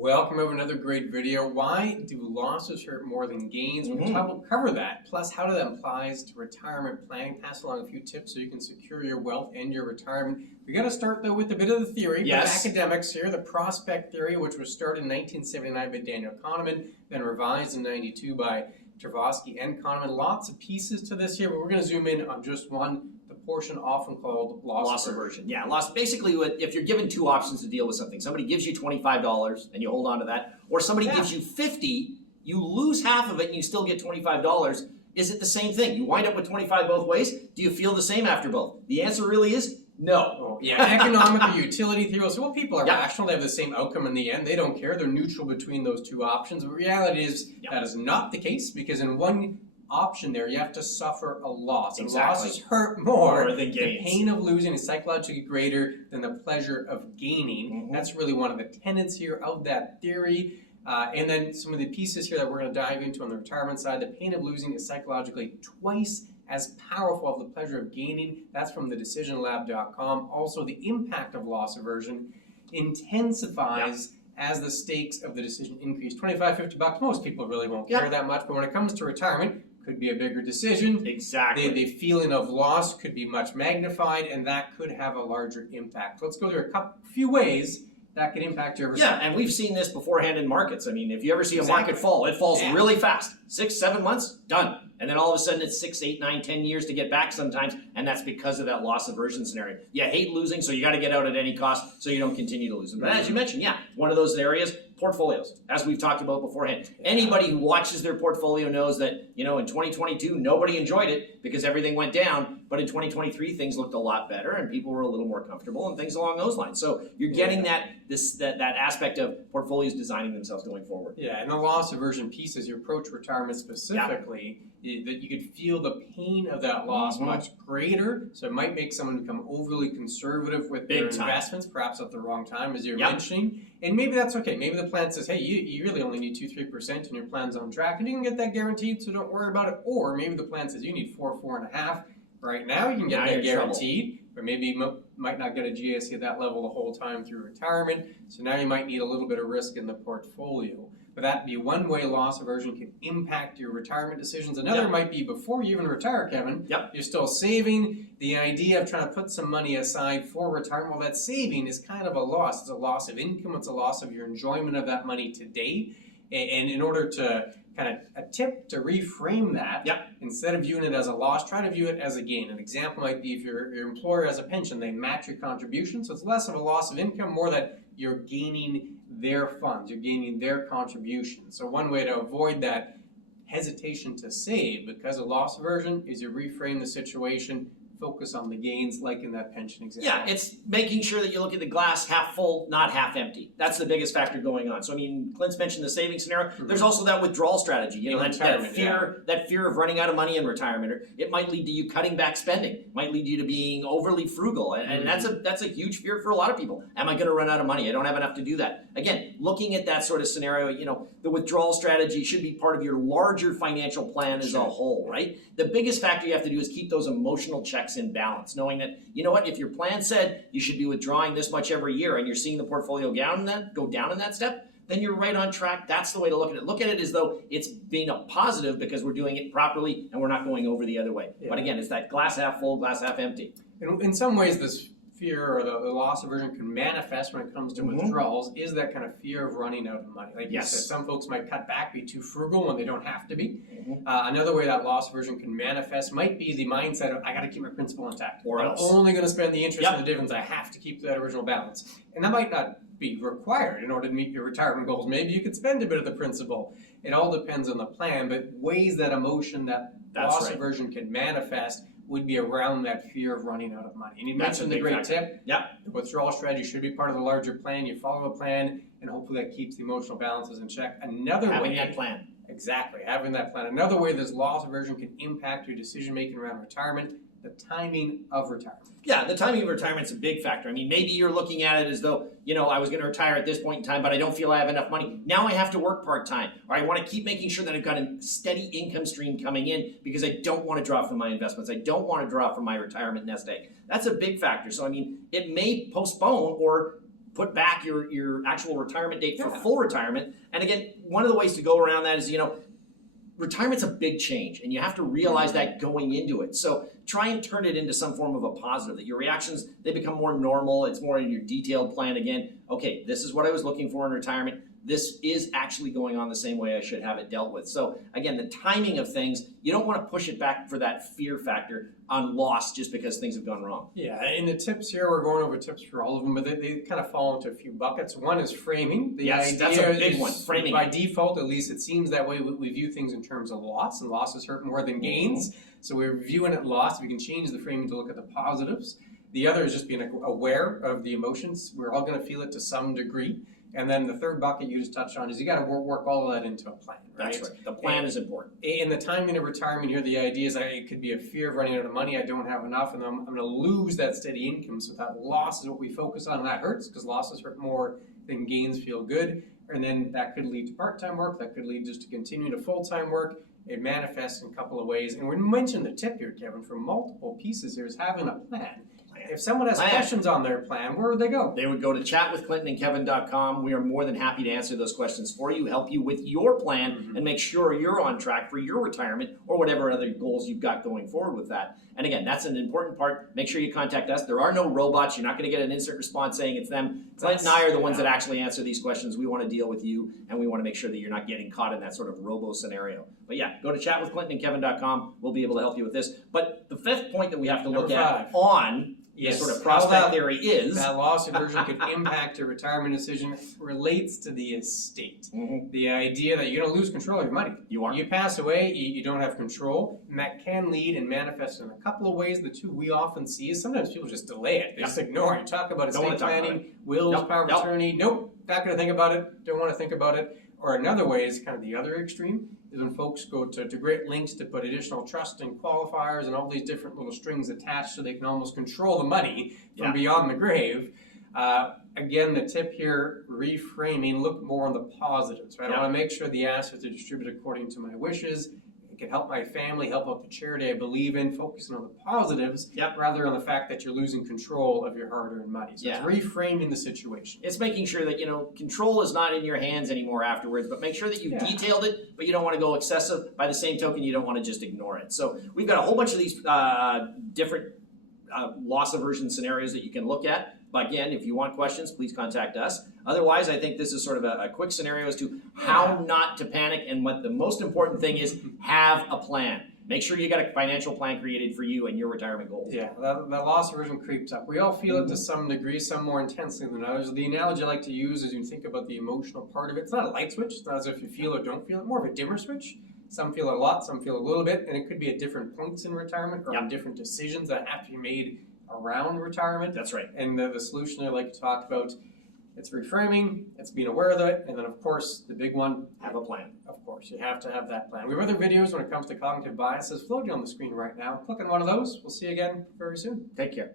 Welcome to another great video. Why do losses hurt more than gains? We'll cover that. Plus, how that applies to retirement planning. Pass along a few tips so you can secure your wealth and your retirement. We got to start though with a bit of the theory. Yes. Academics here, the prospect theory, which was started in 1979 by Daniel Kahneman, then revised in 92 by Tversky and Kahneman. Lots of pieces to this here, but we're going to zoom in on just one. The portion often called loss aversion. Yeah, loss. Basically, if you're given two options to deal with something, somebody gives you $25 and you hold on to that, or somebody gives you $50, you lose half of it and you still get $25. Is it the same thing? You wind up with 25 both ways. Do you feel the same after both? The answer really is no. Oh, yeah, economic or utility theory will say, well, people are rational. They have the same outcome in the end. They don't care. They're neutral between those two options. But reality is that is not the case, because in one option there, you have to suffer a loss. Exactly. Losses hurt more than gains. The pain of losing is psychologically greater than the pleasure of gaining. That's really one of the tenets here of that theory. And then some of the pieces here that we're going to dive into on the retirement side. The pain of losing is psychologically twice as powerful as the pleasure of gaining. That's from thedecisionlab.com. Also, the impact of loss aversion intensifies as the stakes of the decision increase. $25, $50, most people really won't care that much, but when it comes to retirement, could be a bigger decision. Exactly. The feeling of loss could be much magnified, and that could have a larger impact. Let's go through a few ways that can impact your retirement. Yeah, and we've seen this beforehand in markets. I mean, if you ever see a market fall, it falls really fast. 6, 7 months, done. And then all of a sudden it's 6, 8, 9, 10 years to get back sometimes, and that's because of that loss aversion scenario. You hate losing, so you got to get out at any cost so you don't continue to lose them. But as you mentioned, one of those areas, portfolios, as we've talked about beforehand. Anybody who watches their portfolio knows that, in 2022, nobody enjoyed it because everything went down, but in 2023, things looked a lot better and people were a little more comfortable and things along those lines. So you're getting that aspect of portfolios designing themselves going forward. Yeah, and the loss aversion piece as you approach retirement specifically, that you could feel the pain of that loss much greater. So it might make someone become overly conservative with their investments, perhaps at the wrong time, as you're mentioning. And maybe that's okay. Maybe the plan says, hey, you really only need 2-3% and your plan's on track, and you can get that guaranteed, so don't worry about it. Or maybe the plan says you need 4.5. Right now you can get that guaranteed, but maybe you might not get a GSE at that level the whole time through retirement. So now you might need a little bit of risk in the portfolio. But that'd be one way loss aversion can impact your retirement decisions. Another might be before you even retire, Kevin. You're still saving. The idea of trying to put some money aside for retirement, well, that saving is kind of a loss. It's a loss of income. It's a loss of your enjoyment of that money today. And in order to kind of a tip to reframe that, instead of viewing it as a loss, try to view it as a gain. An example might be if your employer has a pension, they match your contribution. So it's less of a loss of income, more that you're gaining their funds, you're gaining their contribution. So one way to avoid that hesitation to save because of loss aversion is you reframe the situation, focus on the gains, like in that pension example. Yeah, it's making sure that you look at the glass half full, not half empty. That's the biggest factor going on. So, I mean, Clint's mentioned the saving scenario. There's also that withdrawal strategy. That fear of running out of money in retirement. It might lead to you cutting back spending. It might lead you to being overly frugal. And that's a huge fear for a lot of people. Am I going to run out of money? I don't have enough to do that. Again, looking at that sort of scenario, the withdrawal strategy should be part of your larger financial plan as a whole, right? The biggest factor you have to do is keep those emotional checks in balance, knowing that, if your plan said you should be withdrawing this much every year and you're seeing the portfolio go down in that step, then you're right on track. That's the way to look at it. Look at it as though it's being a positive because we're doing it properly and we're not going over the other way. But again, it's that glass half full, glass half empty. In some ways, this fear or the loss aversion can manifest when it comes to withdrawals is that kind of fear of running out of money. Like you said, some folks might cut back, be too frugal when they don't have to be. Another way that loss aversion can manifest might be the mindset of, I got to keep my principal intact. Or I'm only going to spend the interest and the dividends. I have to keep that original balance. And that might not be required in order to meet your retirement goals. Maybe you could spend a bit of the principal. It all depends on the plan, but ways that emotion, that loss aversion can manifest would be around that fear of running out of money. And you mentioned the great tip. The withdrawal strategy should be part of the larger plan. You follow the plan, and hopefully that keeps the emotional balances in check. Having that plan. Exactly, having that plan. Another way this loss aversion can impact your decision-making around retirement, the timing of retirement. Yeah, the timing of retirement is a big factor. I mean, maybe you're looking at it as though, I was going to retire at this point in time, but I don't feel I have enough money. Now I have to work part-time, or I want to keep making sure that I've got a steady income stream coming in because I don't want to draw from my investments. I don't want to draw from my retirement nest egg. That's a big factor. So, I mean, it may postpone or put back your actual retirement date for full retirement. And again, one of the ways to go around that is, retirement's a big change, and you have to realize that going into it. So try and turn it into some form of a positive, that your reactions, they become more normal. It's more in your detailed plan again. Okay, this is what I was looking for in retirement. This is actually going on the same way I should have it dealt with. So again, the timing of things, you don't want to push it back for that fear factor on loss just because things have gone wrong. Yeah, and the tips here, we're going over tips for all of them, but they kind of fall into a few buckets. One is framing. Yes, that's a big one, framing. By default, at least it seems that way, we view things in terms of loss, and losses hurt more than gains. So we're viewing it loss. We can change the framing to look at the positives. The other is just being aware of the emotions. We're all going to feel it to some degree. And then the third bucket you just touched on is you got to work all of that into a plan, right? That's right. The plan is important. In the timing of retirement here, the idea is it could be a fear of running out of money. I don't have enough, and I'm going to lose that steady income. So that loss is what we focus on, and that hurts because losses hurt more than gains feel good. And then that could lead to part-time work. That could lead just to continuing to full-time work. It manifests in a couple of ways. And we mentioned the tip here, Kevin, for multiple pieces here is having a plan. If someone has questions on their plan, where would they go? They would go to chatwithclintonandkevin.com. We are more than happy to answer those questions for you, help you with your plan, and make sure you're on track for your retirement or whatever other goals you've got going forward with that. And again, that's an important part. Make sure you contact us. There are no robots. You're not going to get an instant response saying it's them. Clint and I are the ones that actually answer these questions. We want to deal with you, and we want to make sure that you're not getting caught in that sort of robo scenario. But yeah, go to chatwithclintonandkevin.com. We'll be able to help you with this. But the fifth point that we have to look at on the sort of prospect theory is that loss aversion could impact your retirement decision relates to the estate. The idea that you're going to lose control of your money. You are. You pass away, you don't have control, and that can lead and manifest in a couple of ways. The two we often see is sometimes people just delay it. They just ignore it. Talk about estate planning, wills, power of attorney. Nope, not going to think about it. Don't want to think about it. Or another way is kind of the other extreme, is when folks go to great lengths to put additional trust and qualifiers and all these different little strings attached so they can almost control the money from beyond the grave. Again, the tip here, reframing, look more on the positives, right? I want to make sure the assets are distributed according to my wishes. It can help my family, help out the charity I believe in, focusing on the positives rather on the fact that you're losing control of your hard-earned money. So it's reframing the situation. It's making sure that, control is not in your hands anymore afterwards, but make sure that you've detailed it, but you don't want to go excessive. By the same token, you don't want to just ignore it. So we've got a whole bunch of these different loss aversion scenarios that you can look at. But again, if you want questions, please contact us. Otherwise, I think this is sort of a quick scenario as to how not to panic, and what the most important thing is, have a plan. Make sure you got a financial plan created for you and your retirement goals. Yeah, that loss aversion creeps up. We all feel it to some degree, some more intensely than others. The analogy I like to use is you think about the emotional part of it. It's not a light switch. It's not as if you feel or don't feel it. More of a dimmer switch. Some feel a lot, some feel a little bit, and it could be at different points in retirement or on different decisions that have to be made around retirement. That's right. And the solution I like to talk about, it's reframing, it's being aware of it, and then of course the big one, have a plan. Of course, you have to have that plan. We have other videos when it comes to cognitive biases floating on the screen right now. Click on one of those. We'll see you again very soon. Take care.